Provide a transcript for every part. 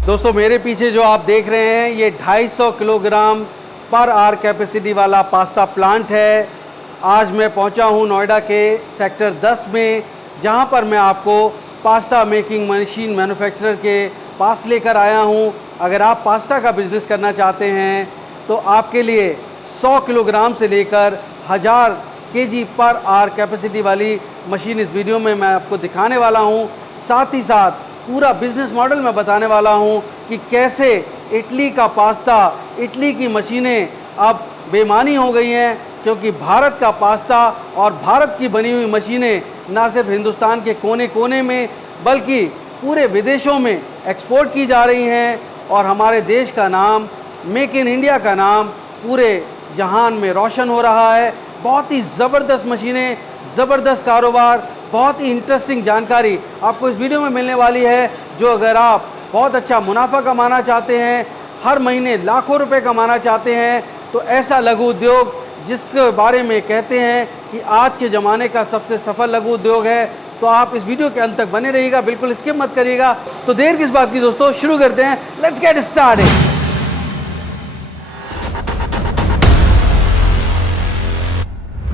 दोस्तों मेरे पीछे जो आप देख रहे हैं ये 250 किलोग्राम पर आवर कैपेसिटी वाला पास्ता प्लांट है। आज मैं पहुंचा हूं नोएडा के सेक्टर 10 में, जहां पर मैं आपको पास्ता मेकिंग मशीन मैन्युफैक्चरर के पास लेकर आया हूं। अगर आप पास्ता का बिज़नेस करना चाहते हैं तो आपके लिए 100 किलोग्राम से लेकर 1000 केजी पर आवर कैपेसिटी वाली मशीन इस वीडियो में मैं आपको दिखाने वाला हूं। साथ ही साथ पूरा बिजनेस मॉडल मैं बताने वाला हूं कि कैसे इटली का पास्ता, इटली की मशीनें अब बेमानी हो गई हैं, क्योंकि भारत का पास्ता और भारत की बनी हुई मशीनें ना सिर्फ हिंदुस्तान के कोने कोने में बल्कि पूरे विदेशों में एक्सपोर्ट की जा रही हैं और हमारे देश का नाम, मेक इन इंडिया का नाम पूरे जहान में रोशन हो रहा है। बहुत ही ज़बरदस्त मशीनें, ज़बरदस्त कारोबार, बहुत ही इंटरेस्टिंग जानकारी आपको इस वीडियो में मिलने वाली है। जो अगर आप बहुत अच्छा मुनाफा कमाना चाहते हैं, हर महीने लाखों रुपए कमाना चाहते हैं, तो ऐसा लघु उद्योग जिसके बारे में कहते हैं कि आज के ज़माने का सबसे सफल लघु उद्योग है, तो आप इस वीडियो के अंत तक बने रहिएगा, बिल्कुल स्किप मत करिएगा। तो देर किस बात की दोस्तों, शुरू करते हैं। Let's get started.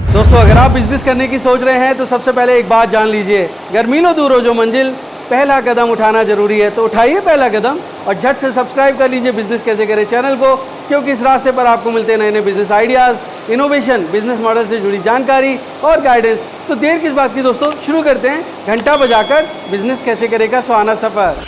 दोस्तों अगर आप बिजनेस करने की सोच रहे हैं तो सबसे पहले एक बात जान लीजिए, गर्मीलो दूर हो जो मंजिल, पहला कदम उठाना जरूरी है। तो उठाइए पहला कदम और झट से सब्सक्राइब कर लीजिए बिजनेस कैसे करें चैनल को, क्योंकि इस रास्ते पर आपको मिलते हैं नए नए business ideas, innovation, business model से जुड़ी जानकारी और गाइडेंस। तो देर किस बात की दोस्तों, शुरू करते हैं घंटा बजाकर बिजनेस कैसे करेगा सुहाना सफर।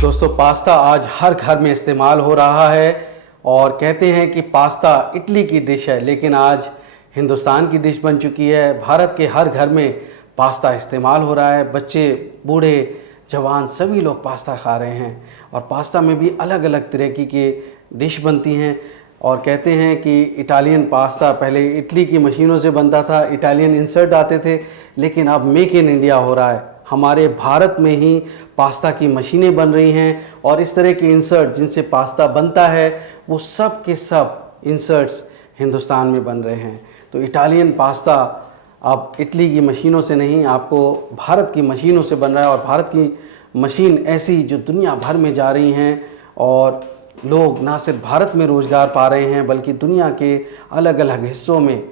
दोस्तों पास्ता आज हर घर में इस्तेमाल हो रहा है और कहते हैं कि पास्ता इटली की डिश है, लेकिन आज हिंदुस्तान की डिश बन चुकी है। भारत के हर घर में पास्ता इस्तेमाल हो रहा है। बच्चे, बूढ़े, जवान सभी लोग पास्ता खा रहे हैं और पास्ता में भी अलग अलग तरह की डिश बनती हैं। और कहते हैं कि इटालियन पास्ता पहले इटली की मशीनों से बनता था, इटालियन इंसर्ट आते थे, लेकिन अब मेक इन इंडिया हो रहा है। हमारे भारत में ही पास्ता की मशीनें बन रही हैं और इस तरह के इंसर्ट जिनसे पास्ता बनता है वो सब के सब इंसर्ट्स हिंदुस्तान में बन रहे हैं। तो इटालियन पास्ता अब इटली की मशीनों से नहीं, आपको भारत की मशीनों से बन रहा है। और भारत की मशीन ऐसी जो दुनिया भर में जा रही हैं और लोग ना सिर्फ भारत में रोज़गार पा रहे हैं बल्कि दुनिया के अलग अलग हिस्सों में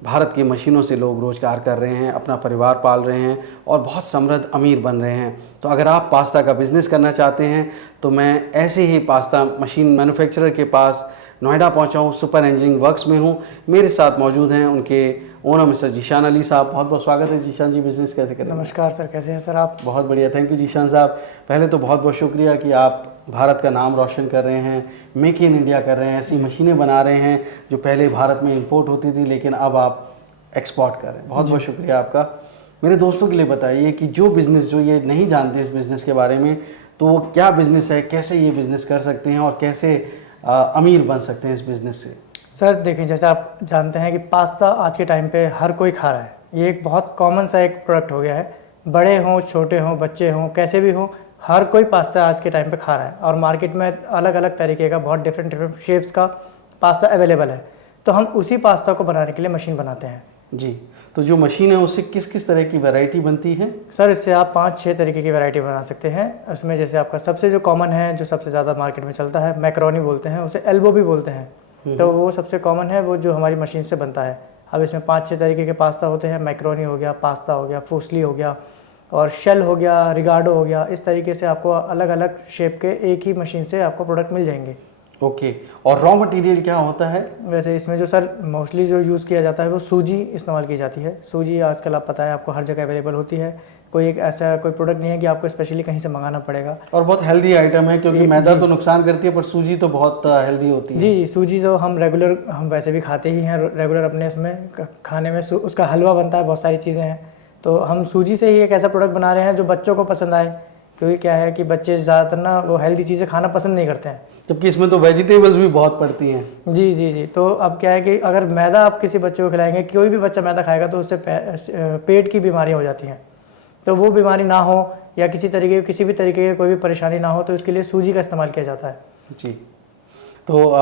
भारत की मशीनों से लोग रोज़गार कर रहे हैं, अपना परिवार पाल रहे हैं और बहुत समृद्ध अमीर बन रहे हैं। तो अगर आप पास्ता का बिज़नेस करना चाहते हैं तो मैं ऐसे ही पास्ता मशीन मैन्युफैक्चरर के पास नोएडा पहुंचा हूँ, सुपर इंजीनियरिंग वर्क्स में हूँ। मेरे साथ मौजूद हैं उनके ओनर मिस्टर जीशान अली साहब। बहुत बहुत स्वागत है जीशान जी, बिज़नेस कैसे करें। नमस्कार सर, कैसे हैं सर आप। बहुत बढ़िया, थैंक यू जीशान साहब। पहले तो बहुत बहुत शुक्रिया कि आप भारत का नाम रोशन कर रहे हैं, मेक इन इंडिया कर रहे हैं, ऐसी मशीनें बना रहे हैं जो पहले भारत में इंपोर्ट होती थी लेकिन अब आप एक्सपोर्ट कर रहे हैं। बहुत बहुत शुक्रिया आपका। मेरे दोस्तों के लिए बताइए कि जो बिज़नेस, जो ये नहीं जानते इस बिज़नेस के बारे में, तो वो क्या बिज़नेस है, कैसे ये बिज़नेस कर सकते हैं और कैसे अमीर बन सकते हैं इस बिज़नेस से। सर देखिए, जैसे आप जानते हैं कि पास्ता आज के टाइम पे हर कोई खा रहा है। ये एक बहुत कॉमन सा एक प्रोडक्ट हो गया है। बड़े हों, छोटे हों, बच्चे हों, कैसे भी हों, हर कोई पास्ता आज के टाइम पे खा रहा है। और मार्केट में अलग अलग तरीके का, बहुत डिफरेंट शेप्स का पास्ता अवेलेबल है। तो हम उसी पास्ता को बनाने के लिए मशीन बनाते हैं जी। तो जो मशीन है उससे किस किस तरह की वैरायटी बनती है। सर इससे आप 5-6 तरीके की वैरायटी बना सकते हैं। उसमें जैसे आपका सबसे जो कॉमन है, जो सबसे ज़्यादा मार्केट में चलता है, मैक्रोनी बोलते हैं उसे, एल्बो भी बोलते हैं। तो वो सबसे कॉमन है, वो जो हमारी मशीन से बनता है। अब इसमें 5-6 तरीके के पास्ता होते हैं। मैक्रोनी हो गया, पास्ता हो गया, फूसली हो गया और शेल हो गया, रिगार्डो हो गया। इस तरीके से आपको अलग अलग शेप के एक ही मशीन से आपको प्रोडक्ट मिल जाएंगे। ओके। और रॉ मटेरियल क्या होता है। वैसे इसमें जो सर मोस्टली जो यूज़ किया जाता है वो सूजी इस्तेमाल की जाती है। सूजी आजकल आप पता है आपको हर जगह अवेलेबल होती है। कोई एक ऐसा कोई प्रोडक्ट नहीं है कि आपको स्पेशली कहीं से मंगाना पड़ेगा। और बहुत हेल्दी आइटम है, क्योंकि मैदा तो नुकसान करती है पर सूजी तो बहुत हेल्दी होती है। जी, सूजी जो हम रेगुलर, हम वैसे भी खाते ही हैं रेगुलर, अपने उसमें खाने में उसका हलवा बनता है, बहुत सारी चीज़ें हैं। तो हम सूजी से ही एक ऐसा प्रोडक्ट बना रहे हैं जो बच्चों को पसंद आए, क्योंकि क्या है कि बच्चे ज़्यादातर ना वो हेल्दी चीज़ें खाना पसंद नहीं करते हैं, जबकि इसमें तो वेजिटेबल्स भी बहुत पड़ती हैं। जी जी जी। तो अब क्या है कि अगर मैदा आप किसी बच्चे को खिलाएंगे, कोई भी बच्चा मैदा खाएगा तो उससे पेट की बीमारियां हो जाती हैं। तो वो बीमारी ना हो या किसी भी तरीके की कोई भी परेशानी ना हो, तो इसके लिए सूजी का इस्तेमाल किया जाता है। जी। तो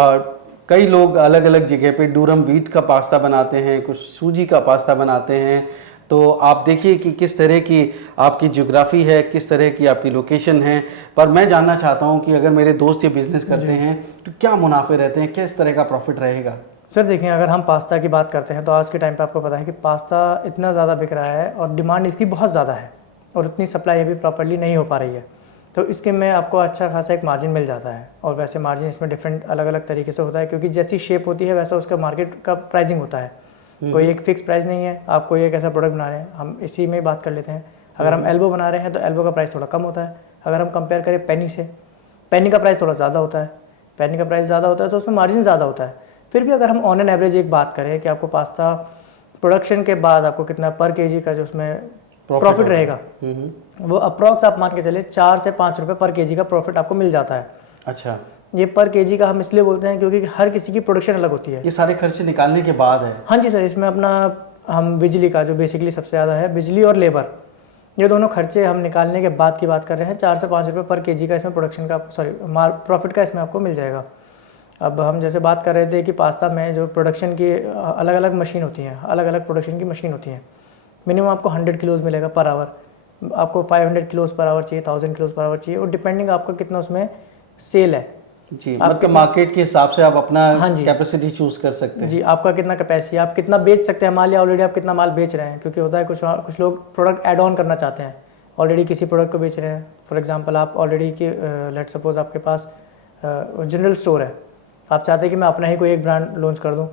कई लोग अलग अलग जगह पे डूरम व्हीट का पास्ता बनाते हैं, कुछ सूजी का पास्ता बनाते हैं, तो आप देखिए कि किस तरह की आपकी ज्योग्राफी है, किस तरह की आपकी लोकेशन है। पर मैं जानना चाहता हूँ कि अगर मेरे दोस्त ये बिज़नेस करते हैं तो क्या मुनाफे रहते हैं, किस तरह का प्रॉफिट रहेगा? सर देखिए, अगर हम पास्ता की बात करते हैं तो आज के टाइम पे आपको पता है कि पास्ता इतना ज़्यादा बिक रहा है और डिमांड इसकी बहुत ज़्यादा है और उतनी सप्लाई अभी प्रॉपर्ली नहीं हो पा रही है। तो इसके में आपको अच्छा खासा एक मार्जिन मिल जाता है। और वैसे मार्जिन इसमें डिफरेंट अलग अलग तरीके से होता है, क्योंकि जैसी शेप होती है वैसा उसका मार्केट का प्राइसिंग होता है। कोई एक फिक्स प्राइस नहीं है। आप कोई एक ऐसा प्रोडक्ट बना रहे हैं, हम इसी में बात कर लेते हैं। अगर हम एल्बो बना रहे हैं तो एल्बो का प्राइस थोड़ा कम होता है। अगर हम कंपेयर करें पेनी से, पेनी का प्राइस थोड़ा ज़्यादा होता है। पेनी का प्राइस ज़्यादा होता है तो उसमें मार्जिन ज़्यादा होता है। फिर भी अगर हम ऑन एन एवरेज एक बात करें कि आपको पास्ता प्रोडक्शन के बाद आपको कितना पर केजी का जो उसमें प्रॉफिट रहेगा, वो अप्रॉक्स आप मान के चले 4 से 5 रुपये पर केजी का प्रॉफिट आपको मिल जाता है। अच्छा, ये पर केजी का हम इसलिए बोलते हैं क्योंकि हर किसी की प्रोडक्शन अलग होती है। ये सारे खर्चे निकालने के बाद है? हाँ जी सर, इसमें अपना हम बिजली का जो बेसिकली सबसे ज़्यादा है, बिजली और लेबर, ये दोनों खर्चे हम निकालने के बाद की बात कर रहे हैं। 4 से 5 रुपये पर केजी का इसमें प्रोडक्शन का प्रॉफिट का इसमें आपको मिल जाएगा। अब हम जैसे बात कर रहे थे कि पास्ता में जो प्रोडक्शन की अलग अलग मशीन होती हैं, अलग अलग प्रोडक्शन की मशीन होती हैं। मिनिमम आपको 100 किलोज़ मिलेगा पर आवर, आपको 500 किलोज़ पर आवर चाहिए, 1000 किलोज़ पर आवर चाहिए, और डिपेंडिंग आपका कितना उसमें सेल है जी। मतलब मार्केट के हिसाब से आप अपना हाँ जी कैपेसिटी चूज कर सकते हैं जी। आपका कितना कैपेसिटी, आप कितना बेच सकते हैं माल, या ऑलरेडी आप कितना माल बेच रहे हैं। क्योंकि होता है कुछ लोग प्रोडक्ट ऐड ऑन करना चाहते हैं, ऑलरेडी किसी प्रोडक्ट को बेच रहे हैं। फॉर एग्जांपल आप ऑलरेडी की लेट सपोज आपके पास जनरल स्टोर है, आप चाहते हैं कि मैं अपना ही कोई एक ब्रांड लॉन्च कर दूं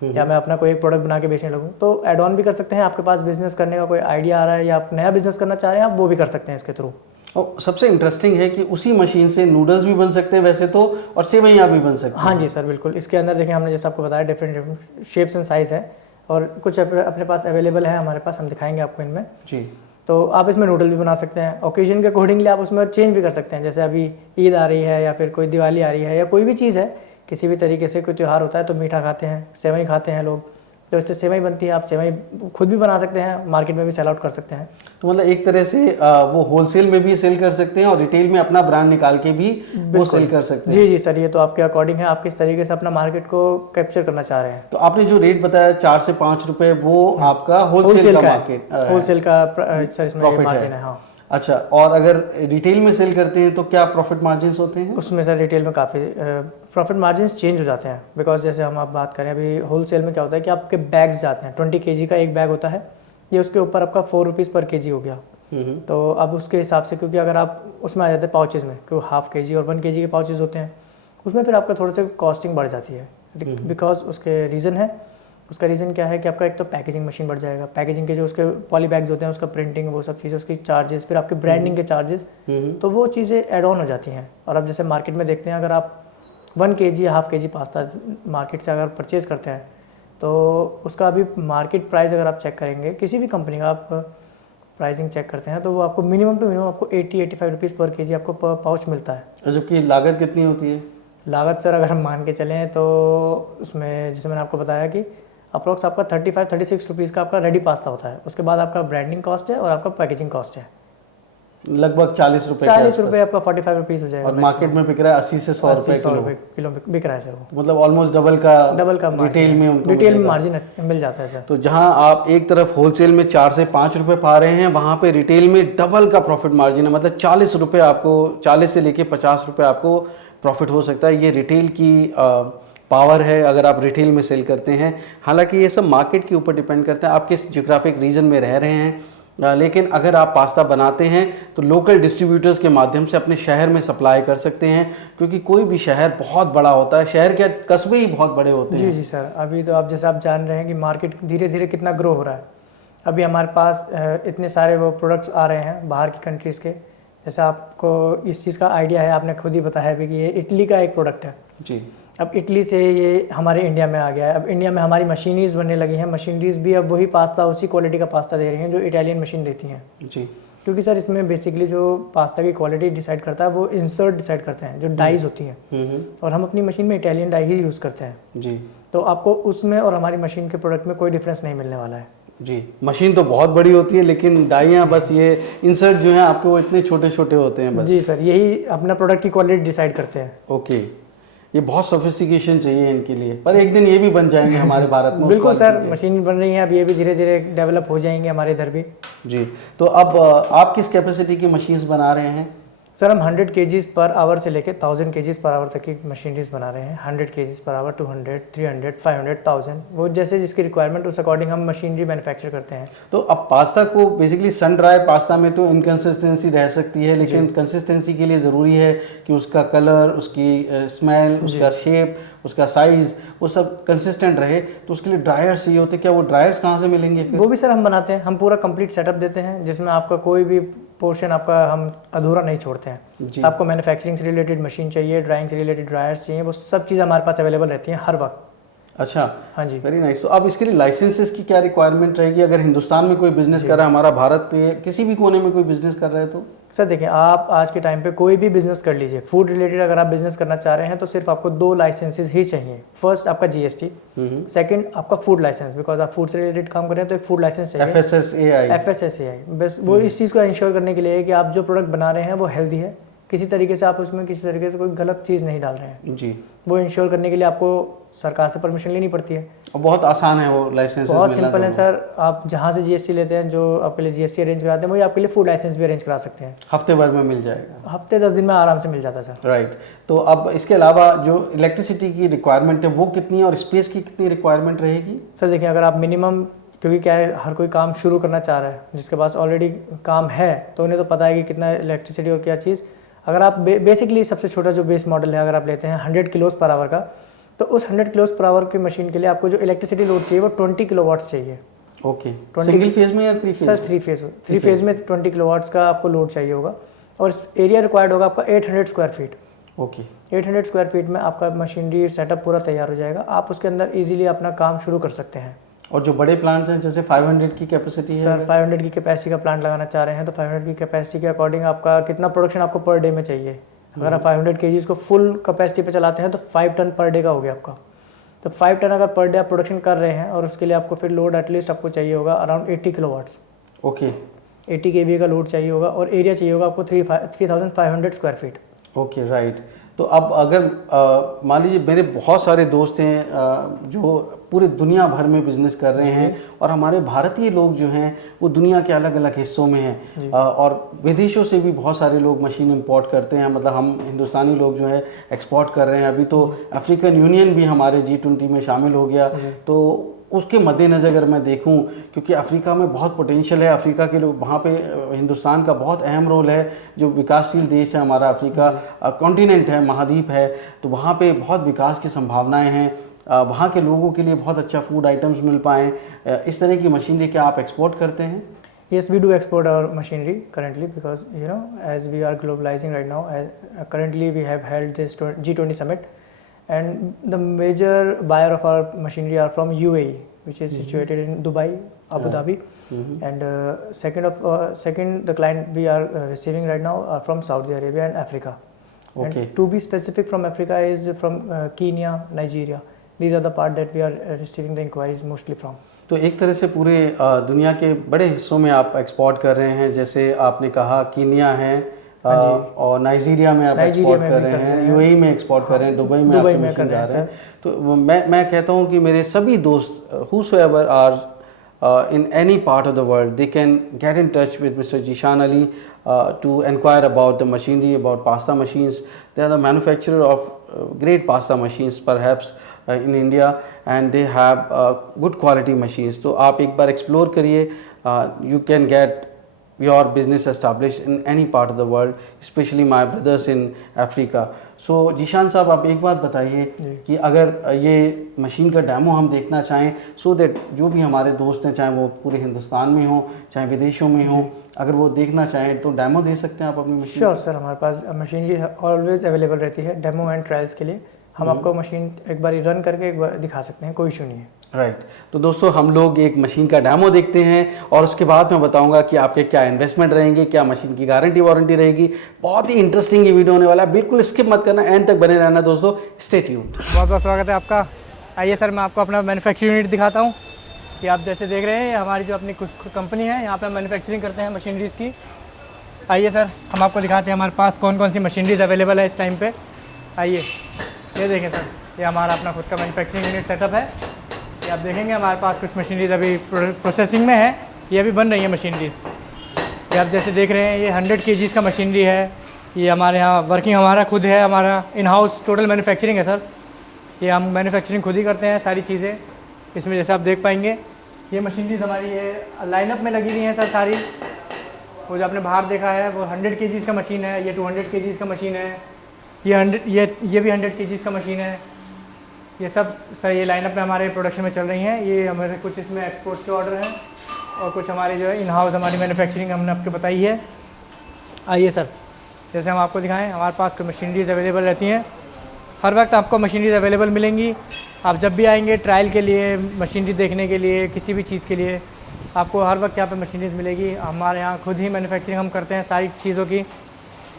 या मैं अपना कोई एक प्रोडक्ट बना के बेचने लगूं, तो ऐड ऑन भी कर सकते हैं। आपके पास बिजनेस करने का कोई आइडिया आ रहा है या आप नया बिजनेस करना चाह रहे हैं, आप वो भी कर सकते हैं इसके थ्रू। और सबसे इंटरेस्टिंग है कि उसी मशीन से नूडल्स भी बन सकते हैं वैसे तो, और सेवइयाँ भी बन सकती हैं। हाँ जी सर, बिल्कुल। इसके अंदर देखिए, हमने जैसे आपको बताया डिफरेंट शेप्स एंड साइज़ है, और कुछ अपने पास अवेलेबल है हमारे पास, हम दिखाएंगे आपको इनमें जी। तो आप इसमें नूडल भी बना सकते हैं। ओकेजन के अकॉर्डिंगली आप उसमें चेंज भी कर सकते हैं। जैसे अभी ईद आ रही है या फिर कोई दिवाली आ रही है या कोई भी चीज़ है, किसी भी तरीके से कोई त्यौहार होता है तो मीठा खाते हैं, सेवई खाते हैं लोग, तो इससे सेवई बनती है। आप सेवई खुद भी बना सकते हैं, मार्केट में भी सेल आउट कर सकते हैं। तो मतलब एक तरह से वो होलसेल में भी सेल कर सकते हैं और रिटेल में अपना ब्रांड निकाल के भी वो सेल कर सकते हैं। जी जी सर, ये तो आपके अकॉर्डिंग है, आप किस तरीके से अपना मार्केट को कैप्चर करना चाह रहे हैं। तो आपने जो रेट बताया 4 से 5 रुपए, वो आपका होलसेल का मार्केट, होलसेल का सर इसमें मार्जिन है। हाँ अच्छा, और अगर रिटेल में सेल करते हैं तो क्या प्रॉफिट मार्जिन होते हैं उसमें? सर रिटेल में काफ़ी प्रॉफिट मार्जिन चेंज हो जाते हैं, बिकॉज जैसे हम आप बात करें अभी होलसेल में क्या होता है कि आपके बैग्स जाते हैं, 20 kg का एक बैग होता है, ये उसके ऊपर आपका 4 रुपीज़ पर केजी हो गया। तो अब उसके हिसाब से, क्योंकि अगर आप उसमें आ जाते हैं पाउचेज़ में, क्योंकि ½ kg और 1 kg के पाउचेज़ होते हैं, उसमें फिर आपका थोड़ा सा कॉस्टिंग बढ़ जाती है। बिकॉज उसके रीज़न है, उसका रीज़न क्या है कि आपका एक तो पैकेजिंग मशीन बढ़ जाएगा, पैकेजिंग के जो उसके पॉली बैग्स होते हैं, उसका प्रिंटिंग, वो सब चीज़ें, उसकी चार्जेस, फिर आपके ब्रांडिंग के चार्जेस, तो वो चीज़ें ऐड ऑन हो जाती हैं। और अब जैसे मार्केट में देखते हैं, अगर आप 1 kg या ½ kg पास्ता मार्केट से अगर परचेज़ करते हैं तो उसका अभी मार्केट प्राइस अगर आप चेक करेंगे, किसी भी कंपनी का आप प्राइसिंग चेक करते हैं, तो वो आपको मिनिमम टू मिनिमम आपको 80-85 रुपीज़ पर केजी आपको पर पाउच मिलता है। जबकि लागत कितनी होती है? लागत सर अगर हम मान के चलें तो उसमें जैसे मैंने आपको बताया कि अप्रॉक्स आपका 35-36 रुपीज़ का आपका रेडी पास्ता होता है। उसके बाद आपका ब्रांडिंग कॉस्ट है और आपका पैकेजिंग कॉस्ट है, लगभग 40 रुपए। 40 रुपये आपका 45 रुपीज़ हो जाएगा। और मार्केट में बिक रहा है 80 से 100 रुपए किलो बिक रहा है सर वो। मतलब ऑलमोस्ट डबल का रिटेल में मार्जिन मिल जाता है सर। तो जहां आप एक तरफ होलसेल में 4 से 5 रुपए पा रहे हैं, वहां पे रिटेल में डबल का प्रॉफिट मार्जिन है। मतलब 40 रुपये आपको, 40 से लेके 50 रुपये आपको प्रॉफिट हो सकता है। ये रिटेल की पावर है अगर आप रिटेल में सेल करते हैं। हालांकि ये सब मार्केट के ऊपर डिपेंड करता है, आप किस जियोग्राफिक रीजन में रह रहे हैं। लेकिन अगर आप पास्ता बनाते हैं तो लोकल डिस्ट्रीब्यूटर्स के माध्यम से अपने शहर में सप्लाई कर सकते हैं, क्योंकि कोई भी शहर बहुत बड़ा होता है, शहर के कस्बे ही बहुत बड़े होते हैं। जी जी सर, अभी तो आप जैसे आप जान रहे हैं कि मार्केट धीरे धीरे कितना ग्रो हो रहा है। अभी हमारे पास इतने सारे वो प्रोडक्ट्स आ रहे हैं बाहर की कंट्रीज़ के। जैसे आपको इस चीज़ का आइडिया है, आपने खुद ही बताया भी कि ये इटली का एक प्रोडक्ट है जी। अब इटली से ये हमारे इंडिया में आ गया है। अब इंडिया में हमारी मशीनरीज बनने लगी हैं, मशीनरीज भी अब वही पास्ता, उसी क्वालिटी का पास्ता दे रही हैं जो इटालियन मशीन देती हैं जी। क्योंकि सर इसमें बेसिकली जो पास्ता की क्वालिटी डिसाइड करता है वो इंसर्ट डिसाइड करते हैं, जो डाइज होती हैं, और हम अपनी मशीन में इटालियन डाई ही यूज़ करते हैं जी। तो आपको उसमें और हमारी मशीन के प्रोडक्ट में कोई डिफरेंस नहीं मिलने वाला है जी। मशीन तो बहुत बड़ी होती है, लेकिन डाइयाँ बस ये इंसर्ट जो हैं आपके वो इतने छोटे छोटे होते हैं बस। जी सर, यही अपना प्रोडक्ट की क्वालिटी डिसाइड करते हैं। ओके। ये बहुत सोफिस्टिकेशन चाहिए इनके लिए, पर एक दिन ये भी बन जाएंगे हमारे भारत में। बिल्कुल सर, मशीन बन रही है अब, ये भी धीरे धीरे डेवलप हो जाएंगे हमारे इधर भी। जी, तो अब आप किस कैपेसिटी की मशीन्स बना रहे हैं? सर हम 100 kgs पर आवर से लेके 1000 kgs पर आवर तक की मशीनरीज बना रहे हैं। 100 kgs पर आवर, 200, 300, 500, 1000, वो जैसे जिसकी रिक्वायरमेंट उस अकॉर्डिंग हम मशीनरी मैन्युफैक्चर करते हैं। तो अब पास्ता को बेसिकली सन ड्राई पास्ता में तो इनकन्सिस्टेंसी रह सकती है, लेकिन कंसिस्टेंसी के लिए ज़रूरी है कि उसका कलर, उसकी स्मेल, उसका शेप, उसका साइज़, वो सब कंसिस्टेंट रहे। तो उसके लिए ड्रायर्स चाहिए होते, क्या वो ड्रायर्स कहाँ से मिलेंगे फिर? वो भी सर हम बनाते हैं, हम पूरा कंप्लीट सेटअप देते हैं जिसमें आपका कोई भी पोर्शन आपका हम अधूरा नहीं छोड़ते हैं। आपको मैन्युफैक्चरिंग से रिलेटेड मशीन चाहिए, ड्राइंग से रिलेटेड ड्रायर्स चाहिए, वो सब चीज़ हमारे पास अवेलेबल रहती हैं हर वक्त। अच्छा, हाँ जी, वेरी नाइस। तो अब इसके लिए लाइसेंसेस की क्या रिक्वायरमेंट रहेगी? अगर हिंदुस्तान में कोई बिजनेस कर रहा है, हमारा भारत के किसी भी कोने में कोई बिजनेस कर रहा है तो? सर देखिए, आप आज के टाइम पे कोई भी बिजनेस कर लीजिए, फूड रिलेटेड अगर आप बिजनेस करना चाह रहे हैं तो सिर्फ आपको 2 लाइसेंसेज ही चाहिए। फर्स्ट आपका GST, सेकंड आपका फूड लाइसेंस, बिकॉज आप फूड से रिलेटेड काम कर रहे हैं तो एक फूड लाइसेंस चाहिए, FSSAI। बस वो इस चीज़ को इंश्योर करने के लिए है कि आप जो प्रोडक्ट बना रहे हैं वो हेल्दी है, किसी तरीके से आप उसमें किसी तरीके से कोई गलत चीज़ नहीं डाल रहे हैं जी। वो इंश्योर करने के लिए आपको सरकार से परमिशन लेनी पड़ती है। और बहुत आसान है वो लाइसेंस, बहुत सिंपल है सर। आप जहाँ से GST लेते हैं, जो आपके लिए GST अरेंज कराते हैं, वही आपके लिए फूड लाइसेंस भी अरेंज करा सकते हैं। हफ्ते भर में मिल जाएगा? हफ्ते 10 दिन में आराम से मिल जाता है सर। राइट। तो अब इसके अलावा जो इलेक्ट्रिसिटी की रिक्वायरमेंट है वो कितनी है, और स्पेस की कितनी रिक्वायरमेंट रहेगी? सर देखिए, अगर आप मिनिमम, क्योंकि क्या है, हर कोई काम शुरू करना चाह रहा है, जिसके पास ऑलरेडी काम है तो उन्हें तो पता है कि कितना इलेक्ट्रिसिटी और क्या चीज़। अगर आप बेसिकली सबसे छोटा जो बेस मॉडल है, अगर आप लेते हैं 100 किलोस पर आवर का, तो उस 100 किलोस पर आवर की मशीन के लिए आपको जो इलेक्ट्रिसिटी लोड चाहिए वो 20 किलोवाट्स चाहिए। ओके, सिंगल फेज में या 3 फेज? सर 3 फेज में 20 किलोवाट्स का आपको लोड चाहिए होगा, और एरिया रिक्वायर्ड होगा आपका 800 square feet. Okay, 800 square feet में आपका मशीनरी सेटअप पूरा तैयार हो जाएगा, आप उसके अंदर इजीली अपना काम शुरू कर सकते हैं। और जो बड़े प्लांट्स हैं जैसे 500 की कैपेसिटी है? सर 500 की कैपेसिटी का प्लांट लगाना चाह रहे हैं तो 500 की कैपेसिटी के अकॉर्डिंग आपका कितना प्रोडक्शन आपको पर डे में चाहिए। अगर आप 500 kgs को फुल कैपेसिटी पे चलाते हैं तो 5 टन पर डे का हो गया आपका। तो 5 टन अगर पर डे आप प्रोडक्शन कर रहे हैं, और उसके लिए आपको फिर लोड एटलीस्ट आपको चाहिए होगा अराउंड 80 किलोवाट्स। ओके, 80 kVA का लोड चाहिए होगा, और एरिया चाहिए होगा आपको 3500 स्क्वायर फीट। Okay, right. तो अब अगर मान लीजिए मेरे बहुत सारे दोस्त हैं जो पूरे दुनिया भर में बिजनेस कर रहे हैं, और हमारे भारतीय लोग जो हैं वो दुनिया के अलग अलग हिस्सों में हैं, और विदेशों से भी बहुत सारे लोग मशीन इंपोर्ट करते हैं। मतलब हम हिंदुस्तानी लोग जो है एक्सपोर्ट कर रहे हैं। अभी तो अफ्रीकन यूनियन भी हमारे G20 में शामिल हो गया। तो उसके मद्देनज़र अगर मैं देखूं, क्योंकि अफ्रीका में बहुत पोटेंशियल है, अफ्रीका के लोग वहाँ पे, हिंदुस्तान का बहुत अहम रोल है। जो विकासशील देश है हमारा अफ्रीका, कॉन्टिनेंट है, महाद्वीप है, तो वहाँ पे बहुत विकास की संभावनाएं हैं। वहाँ के लोगों के लिए बहुत अच्छा फूड आइटम्स मिल पाएँ। इस तरह की मशीनरी क्या आप एक्सपोर्ट करते हैं? Yes, we do export our machinery currently, because as we are globalizing right now, currently we have held this G20 summit, and the major buyer of our machinery are from UAE, which is situated in Dubai, Abu Dhabi, and second the client we are receiving right now are from Saudi Arabia and Africa. Okay. And to be specific, from Africa is from Kenya, Nigeria. These are the part that we are receiving the inquiries mostly from. तो एक तरह से पूरे दुनिया के बड़े हिस्सों में आप एक्सपोर्ट कर रहे हैं। जैसे आपने कहा कीनिया है, और नाइजीरिया में आप एक्सपोर्ट कर रहे हैं, UAE में एक्सपोर्ट कर रहे हैं, दुबई में आपके मशीन जा रहे हैं। तो मैं कहता हूँ कि मेरे सभी दोस्त whosoever are in any part of the world, they can get in touch with Mr. Zishan Ali to inquire about the machinery, about pasta machines. They are the manufacturer of great pasta machines perhaps in India, and they have good quality machines. तो आप एक बार explore करिए, you can get your business established in any part of the world, especially my brothers in Africa. So Zeeshan साहब, आप एक बात बताइए कि अगर ये मशीन का डेमो हम देखना चाहें, so that जो भी हमारे दोस्त हैं, चाहे वो पूरे हिंदुस्तान में हो चाहे विदेशों में हो, अगर वो देखना चाहें तो डेमो दे सकते हैं आप अपनी मशीन? श्योर सर, हमारे पास मशीनरी ऑलवेज अवेलेबल रहती है डेमो एंड ट्रायल्स के लिए। हम आपको मशीन एक बार रन करके एक बार दिखा सकते हैं, कोई इशू नहीं है। राइट। तो दोस्तों, हम लोग एक मशीन का डेमो देखते हैं, और उसके बाद मैं बताऊंगा कि आपके क्या इन्वेस्टमेंट रहेंगे, क्या मशीन की गारंटी वारंटी रहेगी। बहुत ही इंटरेस्टिंग ये वीडियो होने वाला है, बिल्कुल स्किप मत करना, एंड तक बने रहना दोस्तों। Stay tuned. बहुत बहुत स्वागत है आपका। आइए सर, मैं आपको अपना मैन्युफैक्चरिंग यूनिट दिखाता हूँ। कि आप जैसे देख रहे हैं, हमारी जो अपनी कंपनी है, यहाँ पर मैन्युफैक्चरिंग करते हैं मशीनरीज़ की। आइए सर, हम आपको दिखाते हैं हमारे पास कौन कौन सी मशीनरीज़ अवेलेबल है इस टाइम पे। आइए, ये देखें सर, ये हमारा अपना खुद का मैन्युफैक्चरिंग यूनिट सेटअप है। ये आप देखेंगे हमारे पास कुछ मशीनरीज अभी प्रोसेसिंग में है, ये अभी बन रही है मशीनरीज। ये आप जैसे देख रहे हैं ये 100 kgs का मशीनरी है। ये हमारे यहाँ वर्किंग हमारा खुद है, हमारा इन हाउस टोटल मैन्युफैक्चरिंग है सर। ये हम मैन्युफैक्चरिंग खुद ही करते हैं सारी चीज़ें। इसमें जैसे आप देख पाएंगे ये मशीनरीज हमारी ये लाइनअप में लगी हुई हैं सर सारी। वो जो आपने बाहर देखा है वो 100 kgs का मशीन है, ये 200 kgs का मशीन है, ये भी 100 kgs का मशीन है। ये सब सर ये लाइनअप में हमारे प्रोडक्शन में चल रही हैं। ये हमारे कुछ इसमें एक्सपोर्ट के ऑर्डर हैं और कुछ हमारी जो है इन हाउस हमारी मैन्युफैक्चरिंग हमने आपको बताई है। आइए सर, जैसे हम आपको दिखाएं हमारे पास कोई मशीनरीज अवेलेबल रहती हैं, हर वक्त आपको मशीनरीज अवेलेबल मिलेंगी। आप जब भी आएंगे ट्रायल के लिए, मशीनरी देखने के लिए, किसी भी चीज़ के लिए, आपको हर वक्त यहाँ पे मशीनरीज मिलेगी। हमारे यहाँ खुद ही मैन्युफैक्चरिंग हम करते हैं सारी चीज़ों की।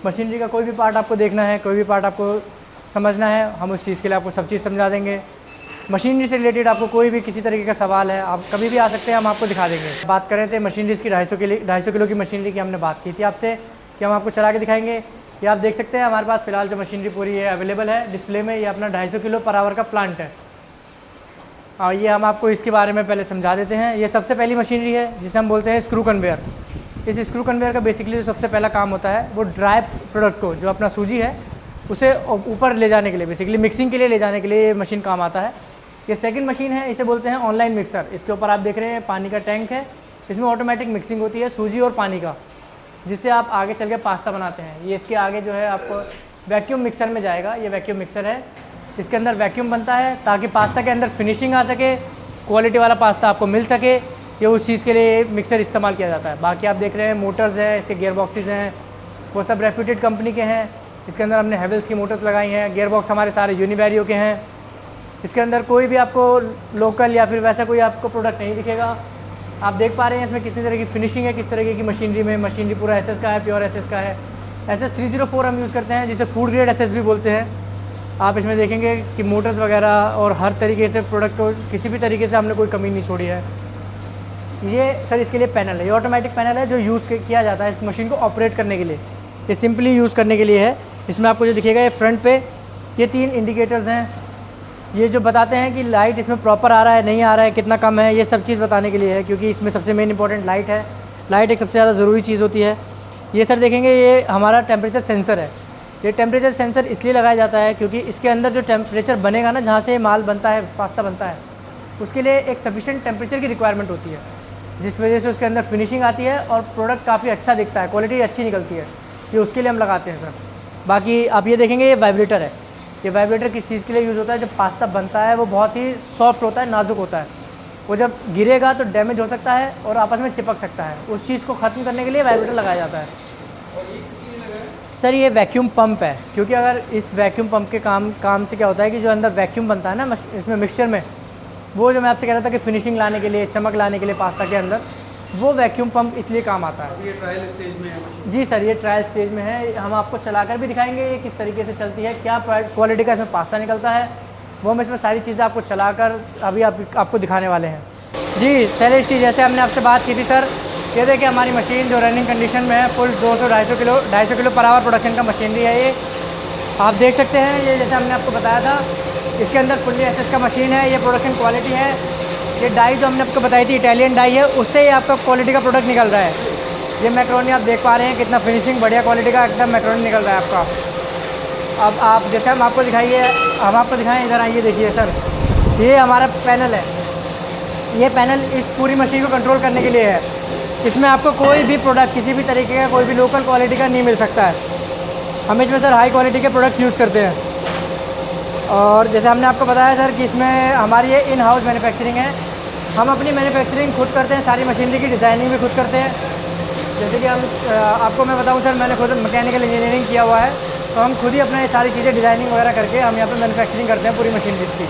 मशीनरी का कोई भी पार्ट आपको देखना है, कोई भी पार्ट आपको समझना है, हम उस चीज़ के लिए आपको सब चीज़ समझा देंगे। मशीनरी से रिलेटेड आपको कोई भी किसी तरीके का सवाल है, आप कभी भी आ सकते हैं, हम आपको दिखा देंगे। बात करें थे मशीनरीज़ की 250 किलो की मशीनरी की हमने बात की थी आपसे कि हम आपको चला के दिखाएंगे। ये आप देख सकते हैं हमारे पास फ़िलहाल जो मशीनरी पूरी है अवेलेबल है डिस्प्ले में। ये अपना 250 किलो पर आवर का प्लांट है। और ये हम आपको इसके बारे में पहले समझा देते हैं। ये सबसे पहली मशीनरी है जिसे हम बोलते हैं स्क्रू कन्वेयर। इस स्क्रू कन्वेयर का बेसिकली जो सबसे पहला काम होता है वो ड्राई प्रोडक्ट को, जो अपना सूजी है, उसे ऊपर ले जाने के लिए, बेसिकली मिक्सिंग के लिए ले जाने के लिए ये मशीन काम आता है। ये सेकंड मशीन है, इसे बोलते हैं ऑनलाइन मिक्सर। इसके ऊपर आप देख रहे हैं पानी का टैंक है, इसमें ऑटोमेटिक मिक्सिंग होती है सूजी और पानी का, जिससे आप आगे चल के पास्ता बनाते हैं। ये इसके आगे जो है आपको वैक्यूम मिक्सर में जाएगा। ये वैक्यूम मिक्सर है, इसके अंदर वैक्यूम बनता है ताकि पास्ता के अंदर फिनिशिंग आ सके, क्वालिटी वाला पास्ता आपको मिल सके। ये उस चीज़ के लिए मिक्सर इस्तेमाल किया जाता है। बाकी आप देख रहे हैं मोटर्स हैं, इसके गियर बॉक्सेस हैं, वो सब रेप्यूटेड कंपनी के हैं। इसके अंदर हमने हेवल्स की मोटर्स लगाई हैं। गियर बॉक्स हमारे सारे यूनिवैरियो के हैं। इसके अंदर कोई भी आपको लोकल या फिर वैसा कोई आपको प्रोडक्ट नहीं दिखेगा। आप देख पा रहे हैं इसमें कितनी तरह की फिनिशिंग है, किस तरह की मशीनरी में। मशीनरी पूरा एसएस का है, प्योर एसएस का है। SS 304 हम यूज़ करते हैं, जिसे फूड ग्रेड एसएस भी बोलते हैं। आप इसमें देखेंगे कि मोटर्स वगैरह और हर तरीके से प्रोडक्ट को किसी भी तरीके से हमने कोई कमी नहीं छोड़ी है। ये सर इसके लिए पैनल है, ये ऑटोमेटिक पैनल है जो यूज़ किया जाता है इस मशीन को ऑपरेट करने के लिए। ये सिंपली यूज़ करने के लिए है। इसमें आपको जो दिखेगा ये फ्रंट पे ये 3 इंडिकेटर्स हैं, ये जो बताते हैं कि लाइट इसमें प्रॉपर आ रहा है, नहीं आ रहा है, कितना कम है, ये सब चीज़ बताने के लिए है, क्योंकि इसमें सबसे मेन इंपॉर्टेंट लाइट है। लाइट एक सबसे ज़्यादा ज़रूरी चीज़ होती है। ये सर देखेंगे ये हमारा टेम्परेचर सेंसर है। ये टेम्परेचर सेंसर इसलिए लगाया जाता है क्योंकि इसके अंदर जो टेम्परेचर बनेगा ना, जहाँ से माल बनता है, पास्ता बनता है, उसके लिए एक सफिशिएंट टेम्परेचर की रिक्वायरमेंट होती है, जिस वजह से उसके अंदर फिनिशिंग आती है और प्रोडक्ट काफ़ी अच्छा दिखता है, क्वालिटी अच्छी निकलती है। ये उसके लिए हम लगाते हैं सर। बाकी आप ये देखेंगे ये वाइब्रेटर है। ये वाइब्रेटर किस चीज़ के लिए यूज़ होता है? जब पास्ता बनता है वो बहुत ही सॉफ्ट होता है, नाजुक होता है, वो जब गिरेगा तो डैमेज हो सकता है और आपस में चिपक सकता है। उस चीज़ को ख़त्म करने के लिए वाइब्रेटर लगाया जाता है। सर ये वैक्यूम पंप है, क्योंकि अगर इस वैक्यूम पंप के काम से क्या होता है कि जो अंदर वैक्यूम बनता है ना इसमें मिक्सचर में, वो जो मैं आपसे कह रहा था कि फिनिशिंग लाने के लिए, चमक लाने के लिए पास्ता के अंदर, वो वैक्यूम पंप इसलिए काम आता है। ये ट्रायल स्टेज में है? जी सर, ये ट्रायल स्टेज में है। हम आपको चलाकर भी दिखाएंगे ये किस तरीके से चलती है, क्या क्वालिटी का इसमें पास्ता निकलता है, वो हम इसमें सारी चीज़ें आपको चलाकर अभी आपको दिखाने वाले हैं। जी शैलेश जी, जैसे हमने आपसे बात की थी सर, ये देखिए हमारी मशीन जो रनिंग कंडीशन में है, full 200-250 kilo per hour production का मशीनरी है। ये आप देख सकते हैं, ये जैसे हमने आपको बताया था, इसके अंदर फुल्ली एसएस का मशीन है। ये प्रोडक्शन क्वालिटी है। ये डाई जो हमने आपको बताई थी इटालियन डाई है, उससे ही आपका क्वालिटी का प्रोडक्ट निकल रहा है। ये मैक्रोनी आप देख पा रहे हैं, कितना फिनिशिंग बढ़िया क्वालिटी का एकदम मैक्रोनी निकल रहा है आपका। अब आप जैसे हम आपको दिखाएं, इधर आइए, देखिए सर, ये हमारा पैनल है। ये पैनल इस पूरी मशीन को कंट्रोल करने के लिए है। इसमें आपको कोई भी प्रोडक्ट किसी भी तरीके का, कोई भी लोकल क्वालिटी का नहीं मिल सकता है। हम इसमें सर हाई क्वालिटी के प्रोडक्ट यूज़ करते हैं। और जैसे हमने आपको बताया सर कि इसमें हमारी ये इन हाउस मैन्युफैक्चरिंग है। हम अपनी मैन्युफैक्चरिंग खुद करते हैं, सारी मशीनरी की डिज़ाइनिंग भी खुद करते हैं। जैसे कि हम आपको मैं बताऊं सर, मैंने खुद मैकेनिकल इंजीनियरिंग किया हुआ है, तो हम खुद ही अपना ये सारी चीज़ें डिज़ाइनिंग वगैरह करके हम यहाँ पे मैन्युफैक्चरिंग करते हैं पूरी मशीनरी की।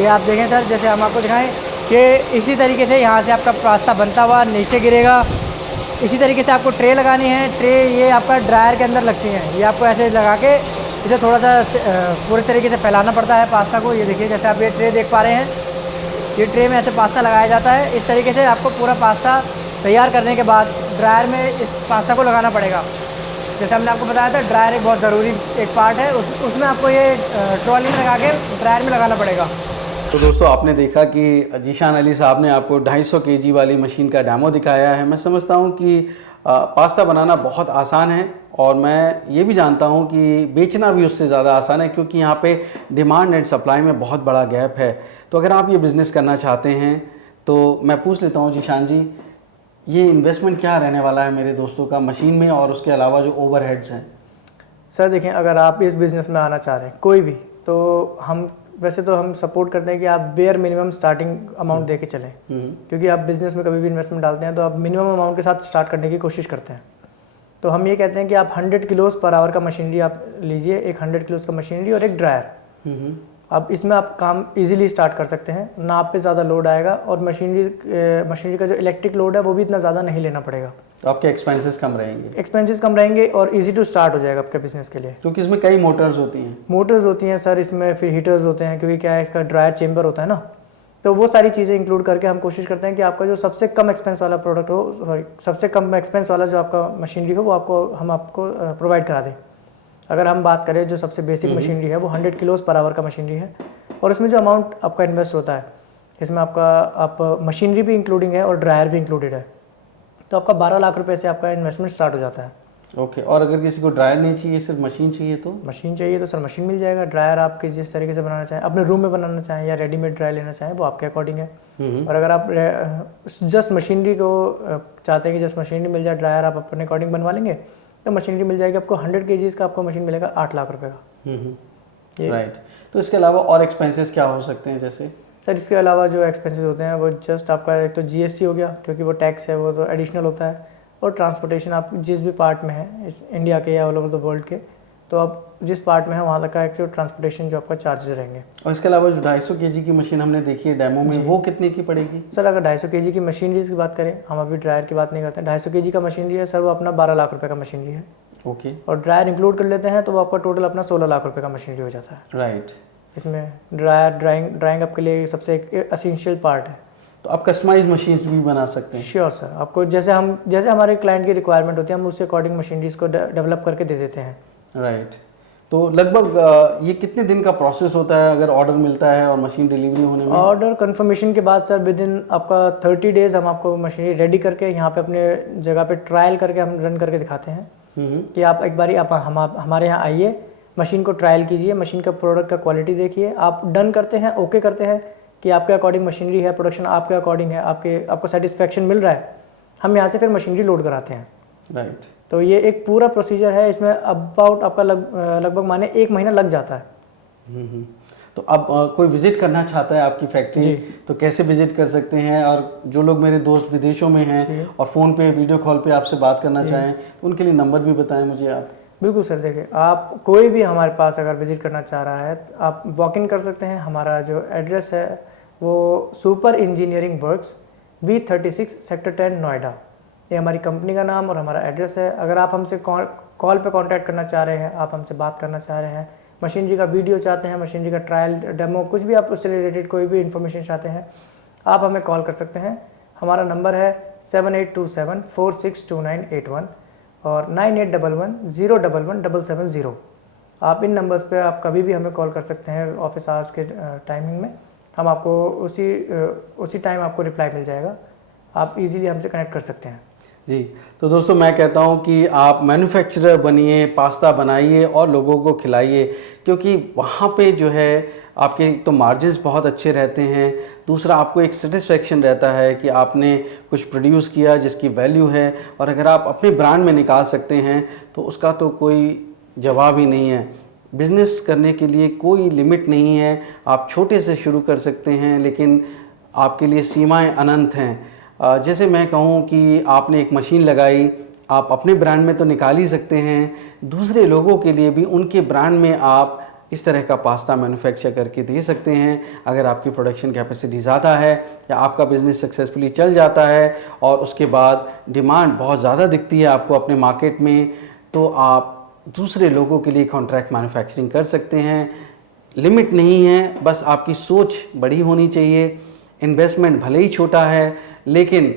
ये आप देखें सर, जैसे हम आपको दिखाएं कि इसी तरीके से यहाँ से आपका पास्ता बनता हुआ नीचे गिरेगा। इसी तरीके से आपको ट्रे लगानी है। ट्रे ये आपका ड्रायर के अंदर लगती हैं। ये आपको ऐसे लगा के इसे थोड़ा सा पूरे तरीके से फैलाना पड़ता है पास्ता को। ये देखिए, जैसे आप ये ट्रे देख पा रहे हैं, ये ट्रे में ऐसे पास्ता लगाया जाता है। इस तरीके से आपको पूरा पास्ता तैयार करने के बाद ड्रायर में इस पास्ता को लगाना पड़ेगा। जैसे हमने आपको बताया था, ड्रायर एक बहुत ज़रूरी एक पार्ट है, उसमें आपको ये ट्रॉली में लगा के ड्रायर में लगाना पड़ेगा। तो दोस्तों आपने देखा कि जीशान अली साहब ने आपको 250 केजी वाली मशीन का डेमो दिखाया है। मैं समझता हूँ कि पास्ता बनाना बहुत आसान है और मैं ये भी जानता हूँ कि बेचना भी उससे ज़्यादा आसान है, क्योंकि यहाँ पे डिमांड एंड सप्लाई में बहुत बड़ा गैप है। तो अगर आप ये बिज़नेस करना चाहते हैं तो मैं पूछ लेता हूँ जीशान जी, ये इन्वेस्टमेंट क्या रहने वाला है मेरे दोस्तों का मशीन में और उसके अलावा जो ओवरहेड्स हैं? सर देखिए, अगर आप इस बिज़नेस में आना चाह रहे हैं कोई भी, तो हम सपोर्ट करते हैं कि आप बेयर मिनिमम स्टार्टिंग अमाउंट दे के चलें, क्योंकि आप बिज़नेस में कभी भी इन्वेस्टमेंट डालते हैं तो आप मिनिमम अमाउंट के साथ स्टार्ट करने की कोशिश करते हैं। तो हम ये कहते हैं कि आप 100 किलोज़ पर आवर का मशीनरी आप लीजिए, एक 100 किलोज़ का मशीनरी और एक ड्रायर। अब इसमें आप काम इजीली स्टार्ट कर सकते हैं, ना आप पे ज़्यादा लोड आएगा और मशीनरी का जो इलेक्ट्रिक लोड है वो भी इतना ज़्यादा नहीं लेना पड़ेगा। तो आपके एक्सपेंसेस कम रहेंगे? एक्सपेंसेस कम रहेंगे और इजी टू स्टार्ट हो जाएगा आपके बिजनेस के लिए, क्योंकि इसमें कई मोटर्स होती हैं सर, इसमें फिर हीटर्स होते हैं, क्योंकि क्या है, इसका ड्रायर चेंबर होता है ना, तो वो सारी चीज़ें इंक्लूड करके हम कोशिश करते हैं कि आपका जो सबसे कम एक्सपेंस वाला प्रोडक्ट हो, सबसे कम एक्सपेंस वाला जो आपका मशीनरी हो वो हम आपको प्रोवाइड करा दें। अगर हम बात करें जो सबसे बेसिक मशीनरी है वो 100 किलोज़ पर आवर का मशीनरी है, और इसमें जो अमाउंट आपका इन्वेस्ट होता है, इसमें आप मशीनरी भी इंक्लूडिंग है और ड्रायर भी इंक्लूडेड है, तो आपका 12 लाख रुपए से आपका इन्वेस्टमेंट स्टार्ट हो जाता है। ओके। और अगर किसी को ड्रायर नहीं चाहिए, सिर्फ मशीन चाहिए तो? मशीन चाहिए तो सर मशीन मिल जाएगा। ड्रायर आपके जिस तरीके से बनाना चाहें, अपने रूम में बनाना चाहें या रेडीमेड ड्रायर लेना चाहें, वो आपके अकॉर्डिंग है। और अगर आप जस्ट मशीनरी को चाहते हैं कि जस्ट मशीनरी मिल जाए, ड्रायर आप अपने अकॉर्डिंग बनवा लेंगे, तो मशीनरी मिल जाएगी आपको। 100 kgs का आपको मशीन मिलेगा 8 लाख रुपए का। राइट। तो इसके अलावा और एक्सपेंसेस क्या हो सकते हैं जैसे? सर इसके अलावा जो एक्सपेंसेस होते हैं वो जस्ट आपका एक तो GST हो गया, क्योंकि वो टैक्स है, वो तो एडिशनल होता है, और ट्रांसपोर्टेशन आप जिस भी पार्ट में है इंडिया के या ऑल ओवर द वर्ल्ड के, तो आप जिस पार्ट में है वहाँ तक का एक ट्रांसपोर्टेशन जो आपका चार्जेस रहेंगे। और इसके अलावा जो 250 kg की मशीन हमने देखी है डेमो में, वो कितने की पड़ेगी? सर अगर 250 kg की मशीनरीज की बात करें, हम अभी ड्रायर की बात नहीं करते हैं, 250 kg का मशीनरी है सर, वो अपना 12 लाख रुपये का मशीनरी है। ओके। और ड्रायर इंक्लूड कर लेते हैं तो वो आपका टोटल अपना 16 लाख रुपये का मशीनरी हो जाता है। राइट। इसमें ड्राइंग आपके लिए सबसे एक एसेंशियल पार्ट है। तो आप कस्टमाइज मशीन्स भी बना सकते हैं? श्योर सर, आपको जैसे हमारे क्लाइंट की रिक्वायरमेंट होती है, हम उसके अकॉर्डिंग मशीनरीज को डेवलप करके दे देते हैं। राइट। तो लगभग ये कितने दिन का प्रोसेस होता है अगर ऑर्डर मिलता है और मशीन डिलीवरी होने में? ऑर्डर कंफर्मेशन के बाद सर विद इन आपका 30 डेज हम आपको मशीनरी रेडी करके यहाँ पे अपने जगह पे ट्रायल करके हम रन करके दिखाते हैं कि आप एक बारी हमारे यहाँ आइए, मशीन को ट्रायल कीजिए, मशीन का प्रोडक्ट का क्वालिटी देखिए, आप डन करते हैं, ओके करते हैं कि आपके अकॉर्डिंग मशीनरी है, प्रोडक्शन आपके अकॉर्डिंग है, आपको सेटिस्फेक्शन मिल रहा है, हम यहाँ से फिर मशीनरी लोड कराते हैं। राइट। तो ये एक पूरा प्रोसीजर है, इसमें अबाउट आपका लगभग माने 1 महीना लग जाता है। तो अब कोई विजिट करना चाहता है आपकी फैक्ट्री तो कैसे विजिट कर सकते हैं? और जो लोग मेरे दोस्त विदेशों में हैं और फ़ोन पे वीडियो कॉल पे आपसे बात करना चाहें तो उनके लिए नंबर भी बताएं मुझे आप। बिल्कुल सर, देखिए आप कोई भी हमारे पास अगर विजिट करना चाह रहा है आप वॉक इन कर सकते हैं। हमारा जो एड्रेस है वो super engineering works B36 sector 10 Noida, ये हमारी कंपनी का नाम और हमारा एड्रेस है। अगर आप हमसे कॉल पे कांटेक्ट करना चाह रहे हैं, आप हमसे बात करना चाह रहे हैं, मशीनरी का वीडियो चाहते हैं, मशीनरी का ट्रायल डेमो, कुछ भी आप उससे रिलेटेड कोई भी इन्फॉर्मेशन चाहते हैं, आप हमें कॉल कर सकते हैं। हमारा नंबर है 7827462981 और 9811011770। आप इन नंबर्स पे आप कभी भी हमें कॉल कर सकते हैं ऑफिस आवर्स के टाइमिंग में, हम आपको उसी टाइम आपको रिप्लाई मिल जाएगा, आप इजीली हमसे कनेक्ट कर सकते हैं। जी, तो दोस्तों मैं कहता हूं कि आप मैन्युफैक्चरर बनिए, पास्ता बनाइए और लोगों को खिलाइए, क्योंकि वहाँ पे जो है आपके तो मार्जिन्स बहुत अच्छे रहते हैं, दूसरा आपको एक सेटिस्फेक्शन रहता है कि आपने कुछ प्रोड्यूस किया जिसकी वैल्यू है, और अगर आप अपने ब्रांड में निकाल सकते हैं तो उसका तो कोई जवाब ही नहीं है। बिज़नेस करने के लिए कोई लिमिट नहीं है, आप छोटे से शुरू कर सकते हैं, लेकिन आपके लिए सीमाएं अनंत हैं। जैसे मैं कहूँ कि आपने एक मशीन लगाई, आप अपने ब्रांड में तो निकाल ही सकते हैं, दूसरे लोगों के लिए भी उनके ब्रांड में आप इस तरह का पास्ता मैन्युफैक्चर करके दे सकते हैं। अगर आपकी प्रोडक्शन कैपेसिटी ज़्यादा है या आपका बिज़नेस सक्सेसफुली चल जाता है और उसके बाद डिमांड बहुत ज़्यादा दिखती है आपको अपने मार्केट में, तो आप दूसरे लोगों के लिए कॉन्ट्रैक्ट मैन्युफैक्चरिंग कर सकते हैं। लिमिट नहीं है, बस आपकी सोच बड़ी होनी चाहिए। इन्वेस्टमेंट भले ही छोटा है, लेकिन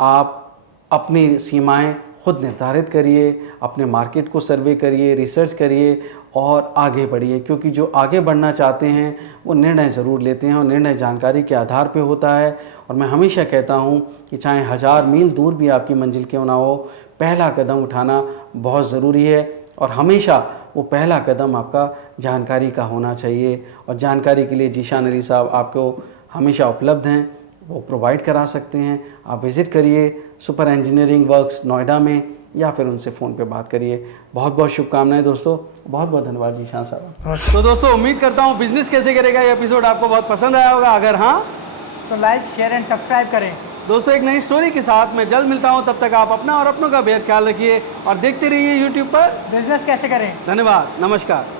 आप अपनी सीमाएं खुद निर्धारित करिए, अपने मार्केट को सर्वे करिए, रिसर्च करिए और आगे बढ़िए, क्योंकि जो आगे बढ़ना चाहते हैं वो निर्णय ज़रूर लेते हैं और निर्णय जानकारी के आधार पे होता है। और मैं हमेशा कहता हूँ कि चाहे 1000 मील दूर भी आपकी मंजिल क्यों ना हो, पहला कदम उठाना बहुत ज़रूरी है और हमेशा वो पहला कदम आपका जानकारी का होना चाहिए। और जानकारी के लिए जीशान अली साहब आपको हमेशा उपलब्ध हैं, वो प्रोवाइड करा सकते हैं। आप विज़िट करिए सुपर इंजीनियरिंग वर्क्स नोएडा में या फिर उनसे फ़ोन पे बात करिए। बहुत बहुत शुभकामनाएं दोस्तों, बहुत बहुत धन्यवाद जीशान साहब। तो दोस्तों उम्मीद करता हूँ बिजनेस कैसे करेगा ये एपिसोड आपको बहुत पसंद आया होगा। अगर हाँ तो लाइक, शेयर एंड सब्सक्राइब करें। दोस्तों एक नई स्टोरी के साथ मैं जल्द मिलता हूँ, तब तक आप अपना और अपनों का बेहद ख्याल रखिए और देखते रहिए यूट्यूब पर बिजनेस कैसे करें। धन्यवाद, नमस्कार।